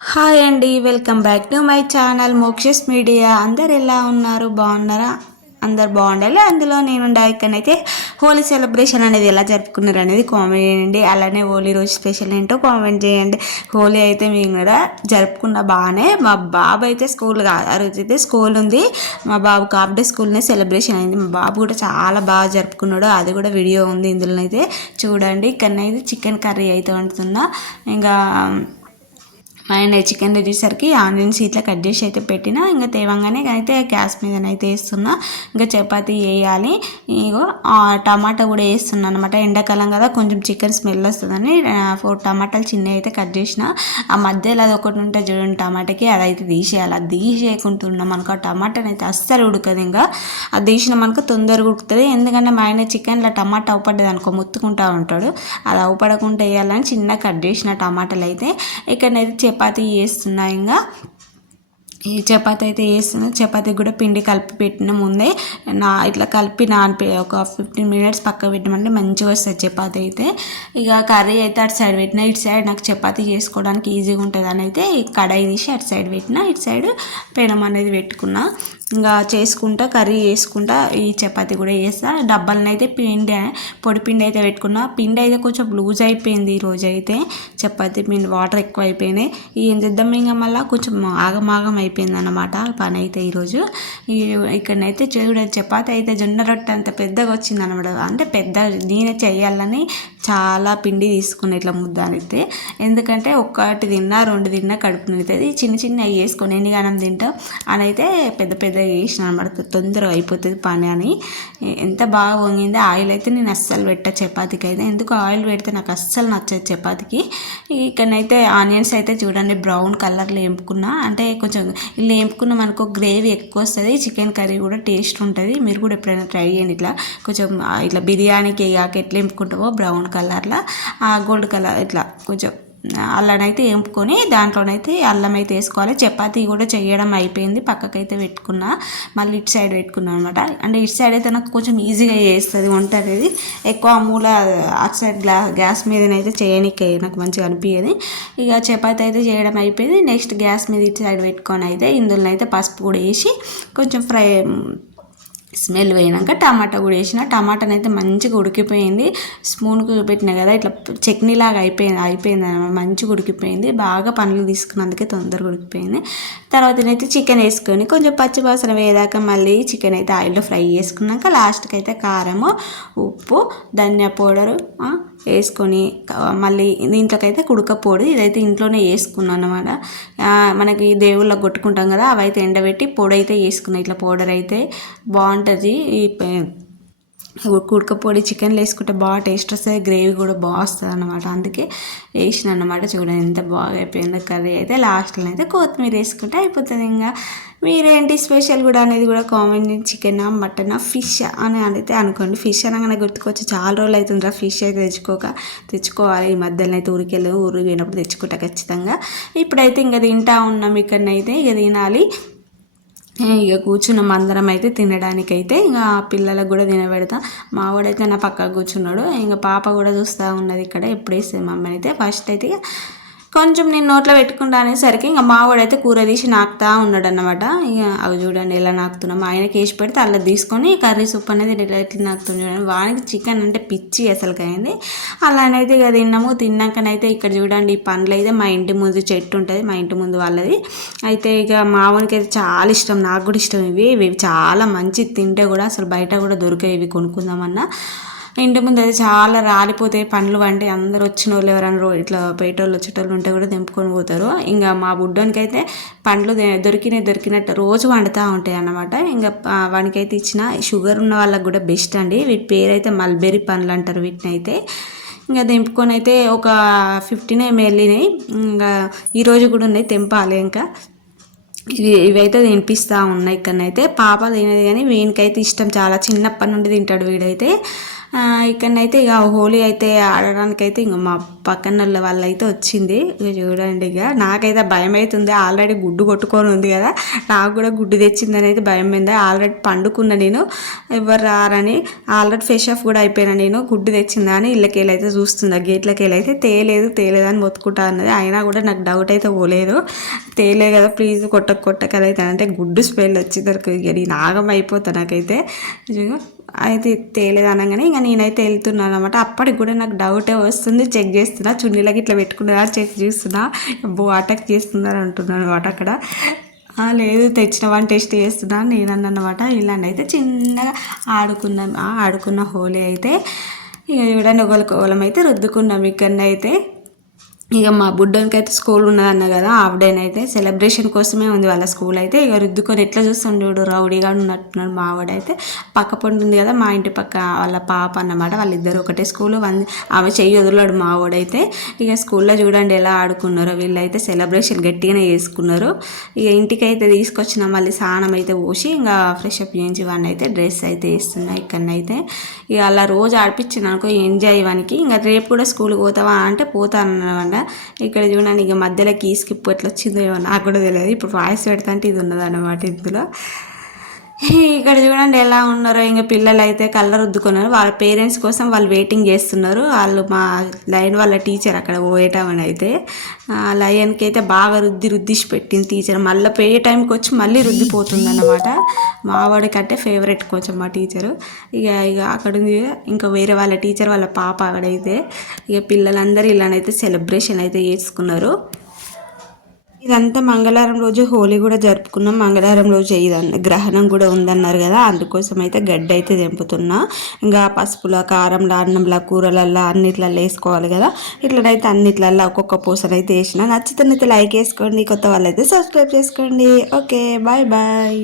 Hi అండి, welcome back to my channel Moksha's media. అందరు ఎలా ఉన్నారు? బాగున్నారా? అందరు బాగుండాలి. అందులో నేను ఇక్కడైతే హోలీ సెలబ్రేషన్ అనేది ఎలా జరుపుకున్నారు అనేది కామెంట్ చేయండి. అలానే హోలీ రోజు స్పెషల్ ఏంటో కామెంట్ చేయండి. హోలీ అయితే మేము కూడా జరుపుకున్న బాగానే. మా బాబు అయితే ఆ రోజు అయితే స్కూల్ ఉంది. మా బాబుకి హాఫ్ డే స్కూల్నే సెలబ్రేషన్ అయింది. మా బాబు కూడా చాలా బాగా జరుపుకున్నాడు. అది కూడా వీడియో ఉంది ఇందులో అయితే చూడండి. ఇక్కడనైతే చికెన్ కర్రీ అయితే వండుతున్నా. ఇంకా ఆయన చికెన్ తెచ్చేసరికి ఆనియన్స్ ఇట్లా కట్ చేసి అయితే పెట్టిన. ఇంకా తేవంగానే అయితే గ్యాస్ మీదనైతే వేస్తున్నా. ఇంకా చపాతీ వేయాలి. ఇగో టమాటా కూడా వేస్తున్నా అనమాట. ఎండాకాలం కదా, కొంచెం చికెన్ స్మెల్ వస్తుందని 4 టమాటాలు చిన్నవి అయితే కట్ చేసిన. ఆ మధ్యలో అది ఒకటి ఉంటే చూడండి టమాటాకి, అదైతే తీసేయాలి. అది తీసేయకుంటున్నాం మనకు ఆ టమాటాని అయితే అస్సలు ఉడకదు. ఇంకా అది తీసిన మనకు తొందరగా ఉడుకుతుంది. ఎందుకంటే మా ఆయన చికెన్లో టమాటా అవపడ్డది అనుకో ముత్తుకుంటా ఉంటాడు. అది అవపడకుండా వేయాలని చిన్న కట్ చేసిన టమాటాలు అయితే. ఇక్కడనైతే చపాతీ చేస్తున్నా. ఇంకా ఈ చపాతీ అయితే వేస్తున్నా. చపాతీ కూడా పిండి కలిపి పెట్టిన ముందే ఇట్లా కలిపి ఒక 15 మినిట్స్ పక్క పెట్టమంటే మంచిగా వస్తుంది చపాతీ అయితే. ఇక కర్రీ అయితే అటు సైడ్ పెట్టిన. ఇటు సైడ్ నాకు చపాతీ చేసుకోవడానికి ఈజీగా ఉంటుంది అని అయితే ఈ కడాయి తీసి అటు సైడ్ పెట్టిన. ఇటు సైడ్ పెనం అనేది పెట్టుకున్నా. ఇంకా చేసుకుంటా కర్రీ చేసుకుంటా ఈ చపాతీ కూడా చేస్తా. డబ్బాలను అయితే పొడి పిండి అయితే పెట్టుకున్నా. పిండి అయితే కొంచెం లూజ్ అయిపోయింది ఈరోజు అయితే. చపాతీ పిండి వాటర్ ఎక్కువ అయిపోయినాయి. ఏం చేద్దాం ఇంకా మళ్ళీ కొంచెం ఆగమాగం అయిపోయింది అన్నమాట పని అయితే ఈరోజు. ఇక్కడనైతే చూడండి చపాతీ అయితే జొన్న రొట్టె అంత పెద్దగా వచ్చింది అనమాట. అంటే పెద్ద నేనే చేయాలని చాలా పిండి తీసుకుని ఇట్లా ముద్ద అయితే. ఎందుకంటే ఒక్కటి తిన్నా 2 తిన్నా కడుపు నిండుతుంది. చిన్న చిన్న అవి వేసుకొని ఎన్నిగానం తింటాం అని అయితే పెద్ద పెద్దగా వేసిన అనమాట. తొందరగా అయిపోతుంది పని అని. ఎంత బాగా వంగింది. ఆయిల్ అయితే నేను అస్సలు పెట్టా చపాతీకి అయితే. ఎందుకు ఆయిల్ పెడితే నాకు అస్సలు నచ్చదు చపాతీకి. ఇక్కడనైతే ఆనియన్స్ అయితే చూడండి బ్రౌన్ కలర్లో వేపుకున్నా. అంటే కొంచెం ఇలా వేపుకున్నాం అనుకో గ్రేవీ ఎక్కువ వస్తుంది. చికెన్ కర్రీ కూడా టేస్ట్ ఉంటుంది. మీరు కూడా ఎప్పుడైనా ట్రై చేయండి. ఇట్లా కొంచెం ఇట్లా బిర్యానీకి కాక ఎట్లా వేపుకుంటావో బ్రౌన్ కలర్లో గోల్డ్ కలర్ ఇట్లా కొంచెం అల్లనైతే వేపుకొని దాంట్లోనైతే అల్లం అయితే వేసుకోవాలి. చపాతీ కూడా చేయడం అయిపోయింది. పక్కకైతే పెట్టుకున్నా. మళ్ళీ ఇటు సైడ్ పెట్టుకున్నాను అనమాట. అంటే ఇటు సైడ్ అయితే నాకు కొంచెం ఈజీగా చేస్తుంది వంట అనేది. ఎక్కువ మూల అటు సైడ్ గ్యాస్ మీదనైతే చేయడానికి నాకు మంచిగా అనిపించేది. ఇక చపాతీ అయితే చేయడం అయిపోయింది. నెక్స్ట్ గ్యాస్ మీద ఇటు సైడ్ పెట్టుకొని అయితే ఇందులో అయితే పసుపు కూడా వేసి కొంచెం స్మెల్ పోయినాక టమాటా కూడా వేసిన. టమాటాని అయితే మంచిగా ఉడికిపోయింది. స్పూన్కి పెట్టినా కదా ఇట్లా చట్నీలాగా అయిపోయింది అనమాట. మంచిగా ఉడికిపోయింది. బాగా పండ్లు తీసుకున్నందుకే తొందరగా ఉడికిపోయింది. తర్వాత అయితే చికెన్ వేసుకొని కొంచెం పచ్చి వాసన వేయదాకా మళ్ళీ చికెన్ అయితే ఆయిల్లో ఫ్రై చేసుకున్నాక లాస్ట్కి అయితే కారము, ఉప్పు, ధనియా పౌడరు వేసుకొని మళ్ళీ దీంట్లోకైతే కుడకపోడు ఇదైతే ఇంట్లోనే వేసుకున్నాను అనమాట. మనకి దేవుళ్ళకి కొట్టుకుంటాం కదా అవైతే ఎండబెట్టి పొడి అయితే వేసుకున్నాను. ఇట్లా పౌడర్ అయితే బాగుంటుంది. ఈ కుడకపోడి చికెన్లో వేసుకుంటే బాగా టేస్ట్ వస్తుంది. గ్రేవీ కూడా బాగా వస్తుంది అన్నమాట. అందుకే వేసిన అన్నమాట. చూడండి ఎంత బాగా అయిపోయిందో కర్రీ అయితే. లాస్ట్లో అయితే కొత్తిమీర వేసుకుంటే అయిపోతుంది. ఇంకా మీరేంటి స్పెషల్ కూడా అనేది కూడా కామెంట్ చికెనా మటనా ఫిష్ అని అయితే అనుకోండి. ఫిష్ అనగానే గుర్తుకొచ్చి చాలా రోజులు అవుతుందిరా ఫిష్ అయితే తెచ్చుకోవాలి. ఈ మధ్యలో అయితే ఊరికి పోయినప్పుడు తెచ్చుకుంటా ఖచ్చితంగా. ఇప్పుడైతే ఇంకా తింటా ఉన్నాం. ఇక్కడనైతే ఇక తినాలి. ఇక కూర్చున్నాం అందరం అయితే తినడానికైతే. ఇంకా పిల్లలకు కూడా తినబెడతా. మావాడైతే నా పక్కకు కూర్చున్నాడు. ఇంకా పాప కూడా చూస్తూ ఉన్నది ఇక్కడ ఎప్పుడు వేస్తుంది మమ్మీ అయితే. ఫస్ట్ అయితే కొంచెం నేను నోట్లో పెట్టుకుంటా అనేసరికి ఇంకా మావాడైతే కూర తీసి నాకుతా ఉన్నాడు అన్నమాట. ఇక అవి చూడండి ఎలా నాకుతున్నాం. ఆయనకి వేసి పెడితే అలా తీసుకొని కర్రీ సూప్ అనేది ఎట్లా నాకుతుంది చూడండి. వానికి చికెన్ అంటే పిచ్చి అసలుకి అయింది. అలానైతే ఇక తిన్నాకనైతే ఇక్కడ చూడండి ఈ పండ్లు అయితే మా ఇంటి ముందు చెట్టు ఉంటుంది. మా ఇంటి ముందు వాళ్ళది అయితే. ఇక మావానికి అయితే చాలా ఇష్టం. నాకు కూడా ఇష్టం. ఇవి చాలా మంచి తింటే కూడా అసలు బయట కూడా దొరికాయి. ఇవి కొనుక్కుందామన్నా ఇంటి ముందు అయితే చాలా రాలిపోతాయి పండ్లు. అంటే అందరు వచ్చిన వాళ్ళు ఎవరైనా ఇట్లా పేటోళ్ళు వచ్చేటోళ్ళు ఉంటే కూడా తెంపుకొని పోతారు. ఇంకా మా బుడ్డోనికి అయితే పండ్లు దొరికినట్టు రోజు వండుతూ ఉంటాయి అన్నమాట. ఇంకా వానికైతే ఇచ్చిన. షుగర్ ఉన్న వాళ్ళకి కూడా బెస్ట్ అండి. వీటి పేరు అయితే మల్బెర్రీ పండ్లు అంటారు వీటిని అయితే. ఇంకా తెంపుకొని అయితే ఒక 15 వెళ్ళినాయి. ఇంకా ఈరోజు కూడా ఉన్నాయి తెంపాలి. ఇంకా ఇవైతే తినిపిస్తూ ఉన్నాయి. ఇక్కడనైతే పాప తినేది కానీ వీనికైతే ఇష్టం చాలా. చిన్నప్పటి నుండి తింటాడు వీడైతే. ఇక్కడనైతే ఇక హోలీ అయితే ఆడడానికి అయితే ఇంక మా పక్కన వాళ్ళ అయితే వచ్చింది. ఇక చూడండి, ఇక నాకైతే భయం అవుతుంది. ఆల్రెడీ గుడ్డు కొట్టుకొని ఉంది కదా, నాకు కూడా గుడ్డు తెచ్చిందని అయితే భయం అయింది. ఆల్రెడీ పండుకున్న నేను, ఎవరు రారని ఆల్రెడీ ఫ్రెష్ ఆఫ్ కూడా అయిపోయినా. నేను గుడ్డు తెచ్చిందా అని ఇళ్ళకెళ్ళి అయితే చూస్తుందా, గేట్లకి వెళ్ళి అయితే తేలేదని మొత్తుకుంటా అన్నది. అయినా కూడా నాకు డౌట్ అయితే పోలేదు. తేలే కదా ప్లీజ్ కొట్టకదైతే అంటే గుడ్డు స్మెల్ వచ్చిందరకు ఇక నేను ఆగం అయిపోతాను. నాకైతే అయితే తేలేదు అనగానే ఇంకా నేనైతే వెళ్తున్నాను అనమాట. అప్పటికి కూడా నాకు డౌటే వస్తుంది. చెక్ చేస్తున్నా, చున్నీలకి ఇట్లా పెట్టుకున్నా చెక్ చేస్తున్నా, అటాక్ చేస్తున్నారు అంటున్నాను అనమాట. అక్కడ లేదు తెచ్చిన టెస్ట్ చేస్తున్నాను నేను అన్నమాట. ఇలాంటి అయితే చిన్నగా ఆడుకున్న హోలీ అయితే ఇక చూడండి, ఒకళ్ళం అయితే రుద్దుకున్నాం. ఇక్కడనైతే ఇక మా బుడ్డోనికి అయితే స్కూల్ ఉన్నదన్న కదా, హాఫ్ డేని అయితే సెలబ్రేషన్ కోసమే ఉంది వాళ్ళ స్కూల్ అయితే. ఇక రుద్దుకొని ఎట్లా చూస్తాను చూడు, రౌడీగా ఉన్నట్టున్నాడు. మావాడైతే పక్క పొండి ఉంది కదా, మా ఇంటి పక్క వాళ్ళ పాప అన్నమాట. వాళ్ళిద్దరు ఒకటే స్కూల్, ఆమె చెయ్యి వదిలాడు మావాడైతే. ఇక స్కూల్లో చూడండి ఎలా ఆడుకున్నారో. వీళ్ళైతే సెలబ్రేషన్ గట్టిగానే చేసుకున్నారు. ఇక ఇంటికి అయితే తీసుకొచ్చిన మళ్ళీ స్నానం అయితే పోసి ఇంకా ఫ్రెష్ అప్ చేయించి వాడిని అయితే డ్రెస్ అయితే వేస్తున్నాయి. ఇక్కడనైతే ఇక అలా రోజు ఆడిపించిన అనుకో ఎంజాయ్ ఇవ్వడానికి. ఇంకా రేపు కూడా స్కూల్కి పోతావా అంటే పోతాను అన్నమాట. ఇక్కడ చూడండి, ఇక మధ్యలో కీ స్కిప్ ఎట్లా వచ్చిందో ఏమో నాకు కూడా తెలియదు. ఇప్పుడు వాయిస్ పెడతా అంటే ఇది ఉన్నది అన్నమాట ఇందులో. ఇక్కడ చూడండి ఎలా ఉన్నారో. ఇంకా పిల్లలు అయితే కలర్ రుద్దుకున్నారు. వాళ్ళ పేరెంట్స్ కోసం వాళ్ళు వెయిటింగ్ చేస్తున్నారు. వాళ్ళు మా లయన్ వాళ్ళ టీచర్ అక్కడ పోయేటామని అయితే లయన్కి అయితే బాగా రుద్దిసి పెట్టింది టీచర్. మళ్ళీ పోయే టైంకి వచ్చి మళ్ళీ రుద్దిపోతుంది అన్నమాట. మావాడికి అంటే ఫేవరెట్ కొంచెం మా టీచరు. ఇక అక్కడ ఉంది ఇంకా వేరే వాళ్ళ టీచర్ వాళ్ళ పాప అక్కడైతే. ఇక పిల్లలందరూ ఇలానైతే సెలబ్రేషన్ అయితే చేసుకున్నారు. ఇదంతా మంగళవారం రోజు హోలీ కూడా జరుపుకున్నాం. మంగళవారం రోజు గ్రహణం కూడా ఉందన్నారు కదా, అందుకోసం అయితే గడ్డి అయితే తెంపుతున్నా. ఇంకా పసుపులో, కారంలో, అన్నంలో, కూరలల్లో అన్నిట్లలో వేసుకోవాలి కదా. ఇట్లనైతే అన్నిట్లల్లో ఒక్కొక్క పూసనైతే వేసిన. నచ్చితే లైక్ వేసుకోండి, కొత్త వాళ్ళైతే సబ్స్క్రైబ్ చేసుకోండి. Okay, bye bye.